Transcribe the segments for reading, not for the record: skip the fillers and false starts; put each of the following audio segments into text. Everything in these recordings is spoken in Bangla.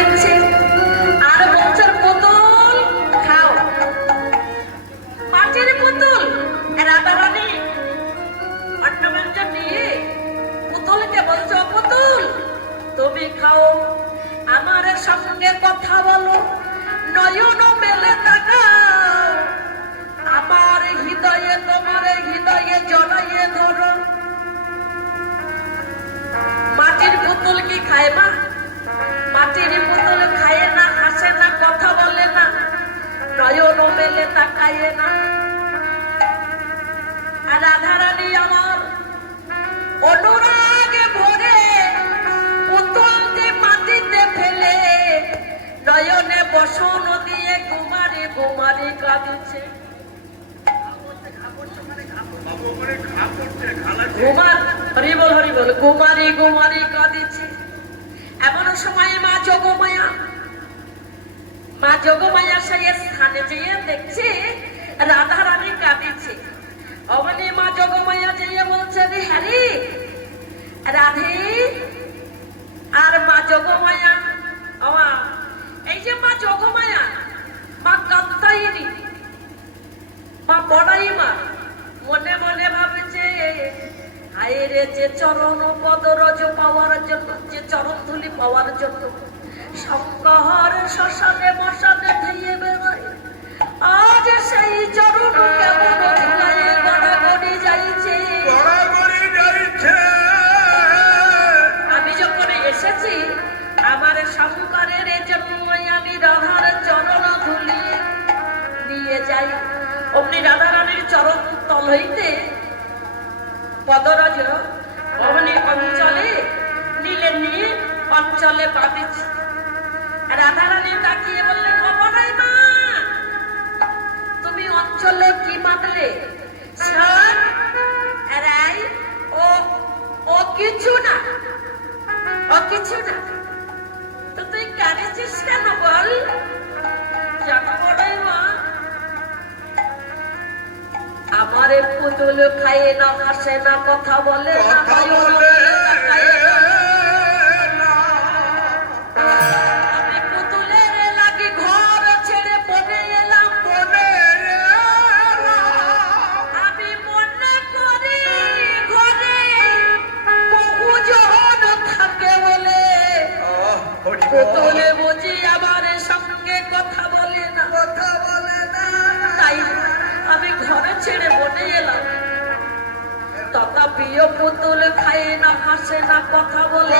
দিচ্ছে আর বলছে পুতুল খাও। মাটির পুতুল রাধারানী অন্নব্যঞ্জন নিয়ে পুতুলকে বলছো, পুতুল তুমি খাও, আমার সঙ্গে কথা বলো, নয়ন মেলে তাকাও, আমার হৃদয়ে তোমার হৃদয়ে জড়াইয়ে ধরো। মাটির পুতুল কি খায় মা? মাটির পুতুল খায় না, হাসে না, কথা বলে না, নয়ন মেলে তাকায় না। আর রাধারানী আমার অনুরাগে ভরে পুতুলকে মাটিতে ফেলে নয়নে বসন দিয়ে কুমারী কুমারী কাঁদিছে। কুমারী কুমারী কাঁদিছে। এমন সময় মা যোগমায়া সেই স্থানে যেয়ে দেখছে রাধারানী কাঁদিছে। অমনি মা যোগমায়া যেয়ে বলছে, হ্যারি রাধে। আর মা যোগমায়া, এই যে মা যোগমায়া, মা কাত্তায়নী, মা বড়াই মা মনে মনে ভাবছে, হায় রে, যে চরণ পদরজ পাওয়ার জন্য, যে চরণ ধুলি পাওয়ার জন্য শঙ্কর শ্মশানে মশানে ধেয়ে বেড়ায়, আজ সেই চরণ কেমন ধুলায় গড়াগড়ি যাইছে। আমি যখন এসেছি আমার শঙ্করের জন্যই আমি রাধার চরণ ধুলি নিয়ে যাই। অমনি রাধারানীর চরণ তল হইতে পদরজ অমনি অঞ্চলে নীলে নিয়ে অঞ্চলে পাঠিয়েছে। রাধারানী তাকিয়ে বললেন, অপরাই মা তুমি অঞ্চলে কি মানলে? ও কিছু না, ও কিছু না, তো তুই কাঁদেছিস কেন বল? বড়াই মা আমারে পুতুল খায় না, হাসে না, কথা বলে না, আমি পুতুলের লাগি ঘর ছেড়ে বনে এলাম, আমি মনে করি ঘরে বহুজন থাকে বলে পুতুলে বুঝি আমার সঙ্গে কথা বলে না, তাই আমি ঘরে ছেড়ে বনে এলাম। তথাপিও পুতুল খায় না, হাসে না, কথা বলে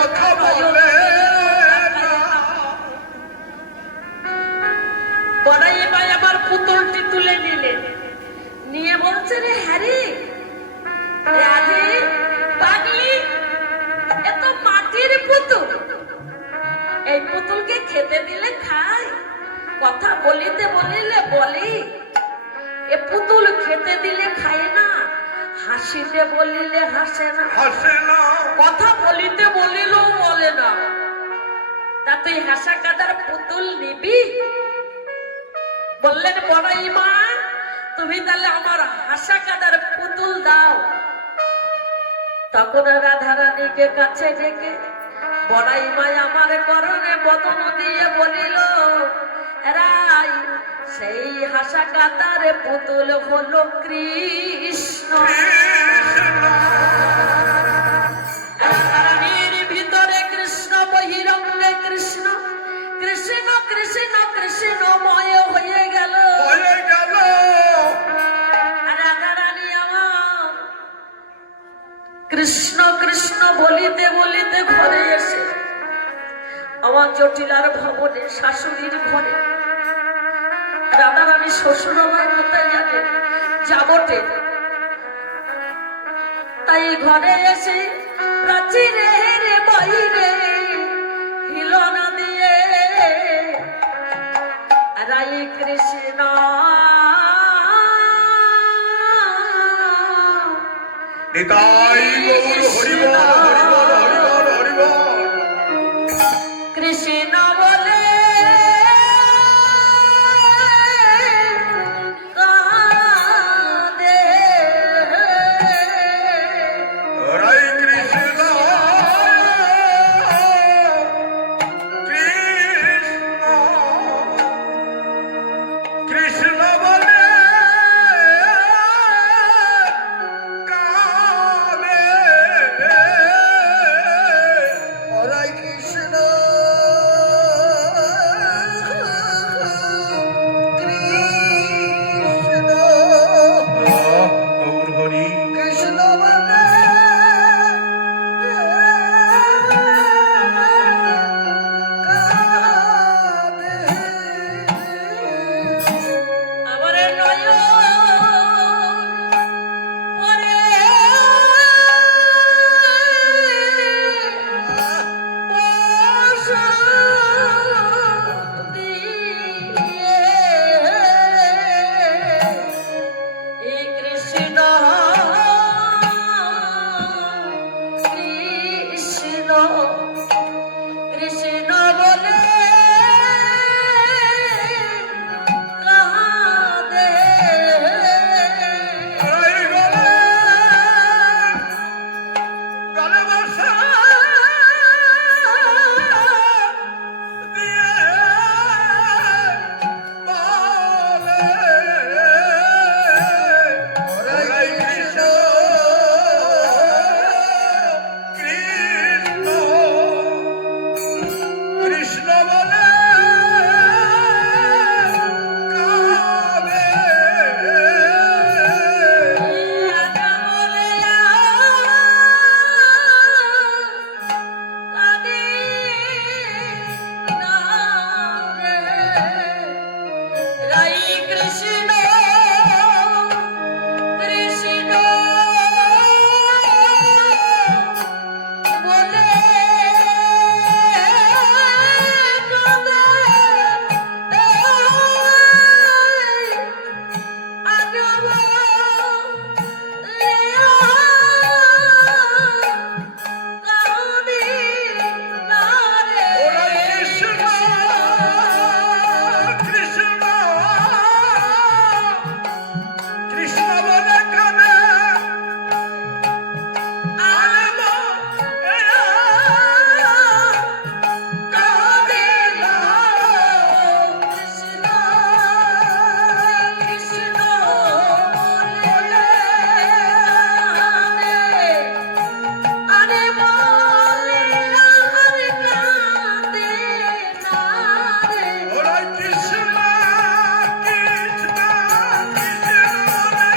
বড়াই ভাই আমার পুতুলটি তুলে নিলেন, নিয়ে বলছে, রে হ্যারি রাধে পাগলি, এ তো মাটির পুতুল, এই পুতুলকে খেতে দিলে খায়, কথা বলিতে বলিলে বলি। এ পুতুল খেতে দিলে খায় না, হাসিতে বলিলে হাসে না, কথা বলিতে বলিলেও বলে না। তা তুই হাসা কাদার পুতুল নিবি? বললেন, বড়াই মা তুমি তাহলে আমার হাসা কাদার পুতুল দাও। তখন রাধারানীকে কাছে ডেকে বড়াই মা আমার করণে বদন দিয়ে বলিল, রাই সেই হাসা কাদার পুতুল হলো কৃষ্ণ। রাধারানীর ভিতরে কৃষ্ণ, বহিরঙ্গে কৃষ্ণ, কৃষ্ণ কৃষ্ণ কৃষ্ণময় হয়ে গেল। রাধারানী আমার কৃষ্ণ কৃষ্ণ বলিতে বলিতে ঘরে এসে আমার জটিলার ভবনে শাশুড়ির ঘরে, রাধারানী শ্বশুর আমার কোথায় যাবে যাবটে, তাই ঘরে এসে প্রাচীরের বাইরে হিলনা দিয়ে রাই কৃষ্ণ নিতাই গৌর হরি বল, হরি বল, হরি বল, হরি বল। কৃষ্ণ বলে কৃষ্ণ কৃষ্ণ বলে কাঁদে। রাধা বলে কাঁদে না রে। রাই কৃষ্ণ কৃষ্ণ বলে কাঁদে। ওরা কৃষ্ণ কৃষ্ণ কৃষ্ণ বলে কাঁদে। আরে মা, কাঁদে না। ওরা কৃষ্ণ কৃষ্ণ কৃষ্ণ বলে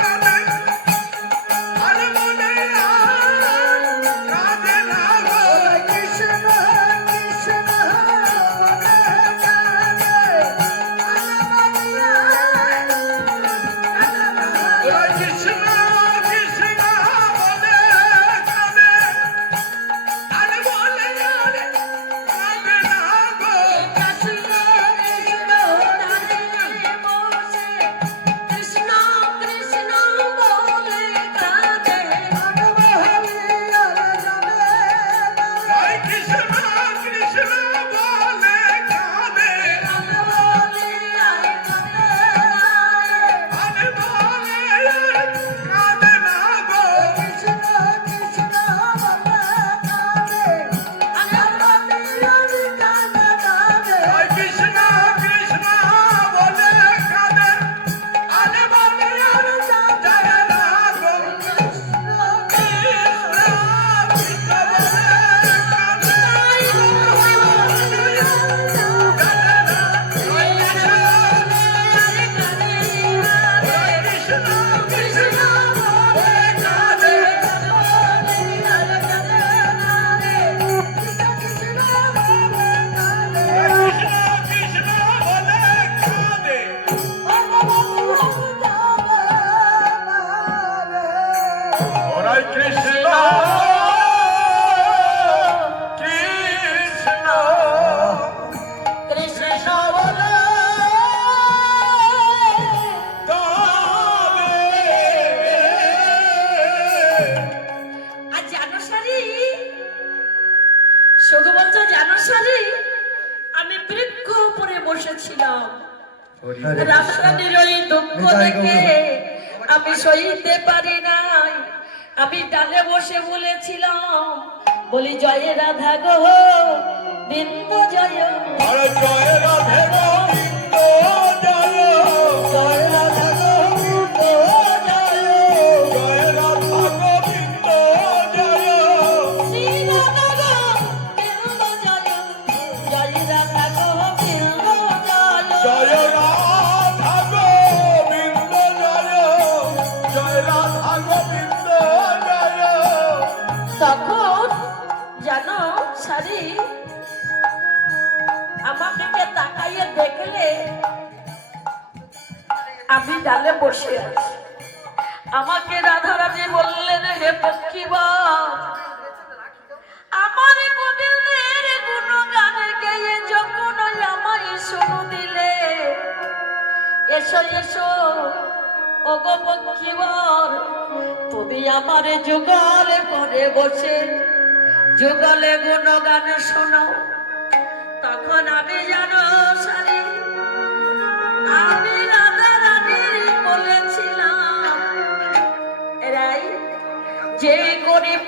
কাঁদে। আরে মনে আর কাঁদে না গো। কৃষ্ণ কৃষ্ণ বলে কাঁদে। ওরা কৃষ্ণ কৃষ্ণ বলে কাঁদে। আরে মনে আর কাঁদে না গো। ওই কৃষ্ণ কৃষ্ণ বলে কাঁদে। আরে মনে আর কাঁদে না গো। ওই কৃষ্ণ কৃষ্ণ বলে কাঁদে। আরে মনে আর কাঁদে না গো। কৃষ্ণ কৃষ্ণ বলে কাঁদে। কৃষ্ণ কৃষ্ণ বলে কাঁদে। কৃষ্ণ কৃষ্ণ বলে কাঁদে। ওরাই কৃষ্ণ কৃষ্ণ কৃষ্ণ বলে কাঁদে। আর জানো সারি সগো বলছো জানো সারি আমি বৃক্ষ উপরে বসেছিলাম রাধারানীর ওই দুঃখ দেখে আমি সইতে পারি নাই। আমি ডালে বসে বলেছিলাম বলি জয় রাধা গো বিন্দু জয় আরে জয় রাধে গোবিন্দ জয়। জয় রাধা গো বিন্দু জয় জয় রাধা গোবিন্দ জয়। শ্রী রাধা গো বিন্দু জয় জয় রাধা গো বিন্দু জয় জয়। রাধা গোবিন্দ জয়। জয় রাধা গোবিন্দ জয়। তখন জানো সারি আমার দিকে তাকাইয়ে দেখলে আমি ডালে বসে আছি। আমাকে রাধারানী বললেন হে পক্ষীবা আমার গোবিন্দের গুণগান গেয়ে যখন আমায় শুরু দিলে এসো এসো ওগো পক্ষীবর তুমি আমার যুগলে করে বসে যুগলে গুণগান শোনাও। তখন আমি জানো সারি আমি রাধা রানীর বলেছিলাম এরাই যে গরিব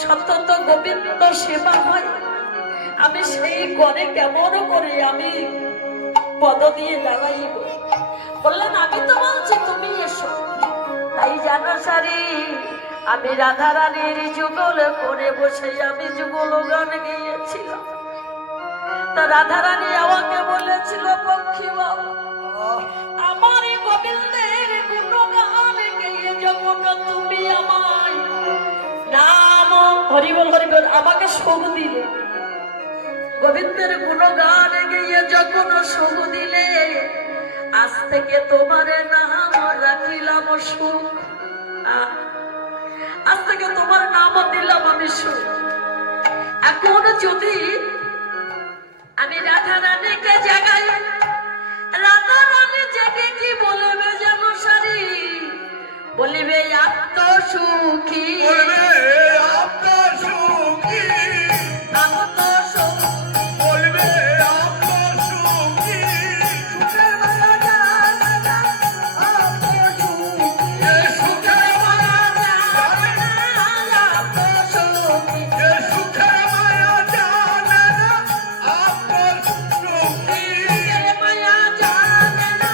সতত গোবিন্দ সেবা হয় আমি সেই করে কেমন করে আমি পদ দিয়ে দাঁড়াইব। বললেন আমি তো বলছি তুমি এসো। তাই জানো সারি আমি রাধা রানীর যুগল করে বসে আমি যুগল গান গেয়েছিলাম। তো রাধা রানী আমাকে বলেছিল পক্ষী বাবু, আমার এই গোবিন্দের গুণগান গেয়ে যখন তুমি আমায় নাম হরিবল হরিবল আমাকে সুখ দিলে, গোবিন্দের গুণগান গেয়ে যখন সুখ দিলে, আজ থেকে তোমার নাম রাখিলাম সুখ, আজ থেকে তোমার নাম দিলাম আমি সুখ। এখন যদি আমি রাধা রানীকে জাগাই, রাধা রানী জেগে কি বলবে যেন সারি, বলিবে আত্মসুখী, বলবে আত্মসুখী, আত্মসুখী, বলবে আত্মসুখী, সুখের মায়া জানে না, আত্মসুখী, এ সুখের মায়া জানে না, আত্মসুখী, এ সুখের মায়া জানে না, আত্মসুখী, সুখের মায়া জানে না,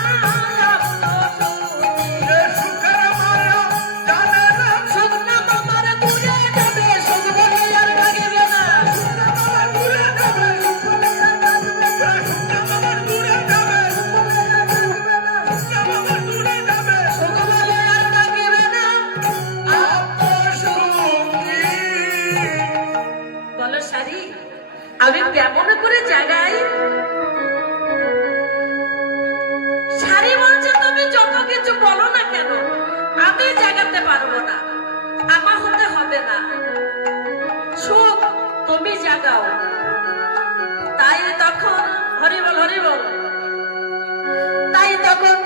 আত্মসুখী। এ সুখের মায়া জানে না, সুখ না তোমার দূরে যাবে, সুখ বলে আর লাগবে না, সুখ না তোমার দূরে যাবে, সুখ বলে আর লাগবে না, সুখটা আমার দূরে যাবে, সুখ বলে আর লাগবে না, সুখটা আমার দূরে যাবে, সুখ বলে আর লাগবে না। আত্মসুখী। বলো সারি, আমি কেমন করে জাগাই? সারি বলছে তুমি যত কিছু বলো না কেন, আমি জাগাতে পারবো না, আমার হতে হবে না, সুখ তুমি জাগাও। তাই তখন হরিবল হরিবল, তাই তখন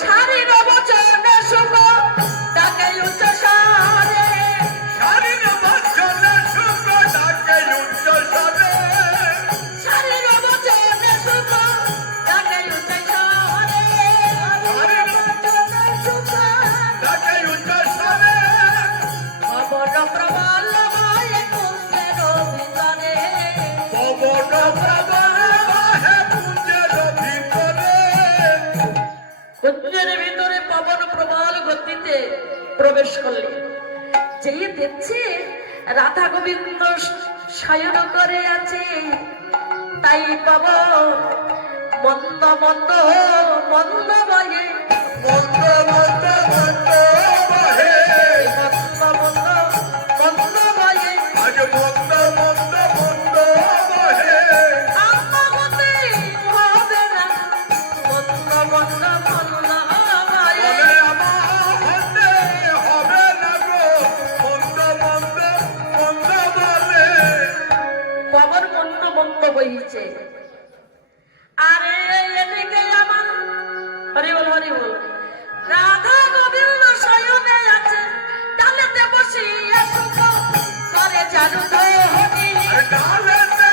সারির বচনে সুখ ডাকে উচ্চ স্বরে, শারীর বচনে সুখ ডাকে উচ্চ স্বরে, সারির বচনে সুখ ডাকে উচ্চ স্বরে, সারির বচনে সুখ ডাকে উচ্চ স্বরে, খবর প্রবল ভয়ে কুঞ্জের ভিতরে, পবন প্রবল বাহে কুঞ্জের ভিতরে, কুঞ্জের ভিতরে পবন প্রবল গতিতে প্রবেশ করলেন। যেই দেখছে রাধা গোবিন্দ শয়ন করে আছে, তাই পবন মন্দ মন্দ মন্দ বয়ে, মন্দ মন্দ মন্দ বাহে, মন্দ মন্দ মন্দ বয়ে, আজ মন্দ মন্দ মন্দ বাহে, আত্মগতি হবে না, মন্দ মন্দ মন্দ বয়ে। বলে আমার হাতে হবে না গো, মন্দ মন্দ মন্দ বলে, পবন মন্দ মন্দ বইছে। আরে এদিকে আমার হরিবল হরিবল, রাধা গোবিন্দ শয়নে আছে, ডালেতে বসিয়া সুখ করে জানু তো হরি, ডালেতে